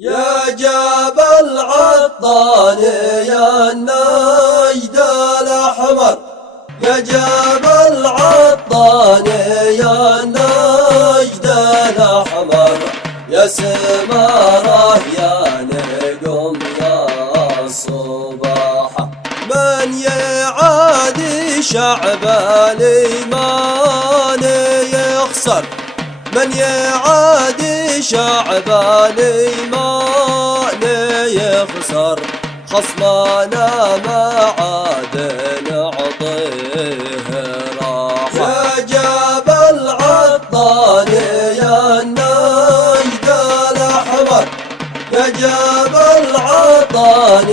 يا جبل عطان يا النجد الأحمر، يا جبل عطان يا النجد الأحمر، يا سماره يا نجم يا صباحه. من يعادي شعب الإيمان يخسر، من يعادي شعب الإيمان يخسر، خصمنا ما عاد نعطيه راحة. يا جبل عطان يا النجد الأحمر، يا جبل عطان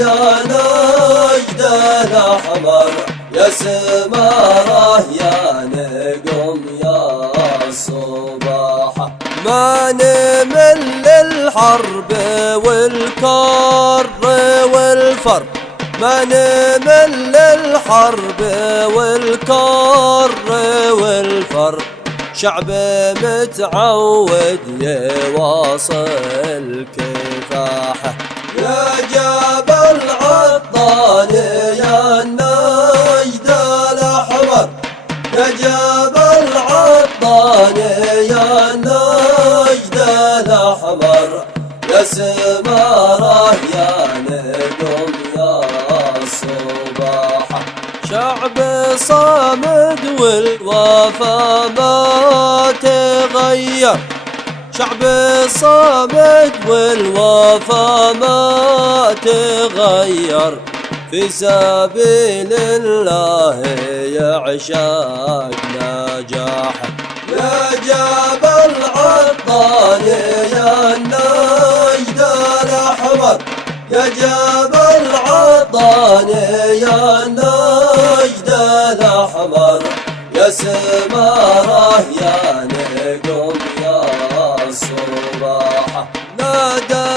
يا نجد الأحمر، يا سماره يا نجم يا صباحه. ما نمل للحرب والكر والفر، ما نمل للحرب والكر والفر، شعب متعود يواصل كفاحه. يا جبل عطان يا النجد الأحمر، يا جبل عطان يا النجد الأحمر، يا سماره يا نجم يا صباحه. شعب صامد والوفا ما تغير، شعب صامد والوفا ما تغير، في سبيل الله يعشق نجاحه. يا جبل عطان يا النجد الأحمر، يا جبل عطان يا النجد الأحمر، يا سماره يا نجم يا صباحه. نادى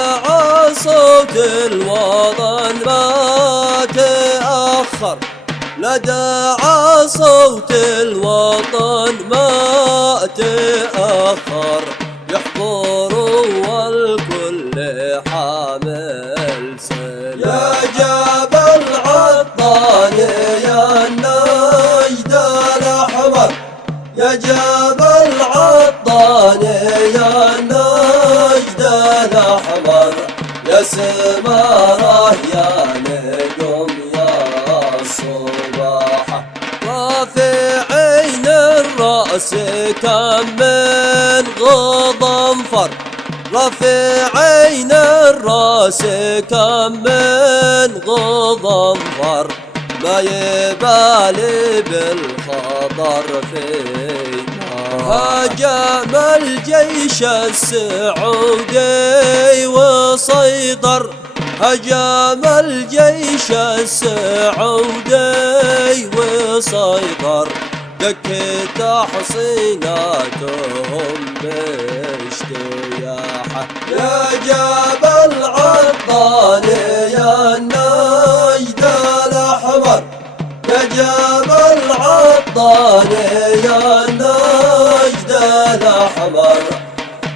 صوت الوطن ما تأخر، ندى صوت الوطن ما تأخر، يحضر والكل حامل سلاح. يا جبل عطان يا النجد الأحمر، يا جبل عطان يا النجد الأحمر، يا سماره يا نجم يا صباحه. رافعين الرأس كم من غضنفر، رافعين الرأس كم من غضنفر، ما يبالي بالخطر فينا. هاجم الجيش السعودي وسيطر، هجم الجيش السعودي وسيطر، دكت تحصيناتهم باشتياحه. يا جبل عطان يا النجد الأحمر، يا جبل عطان يا النجد الأحمر،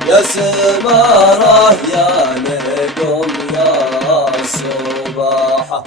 يا سماره يا نجم يا صباحه.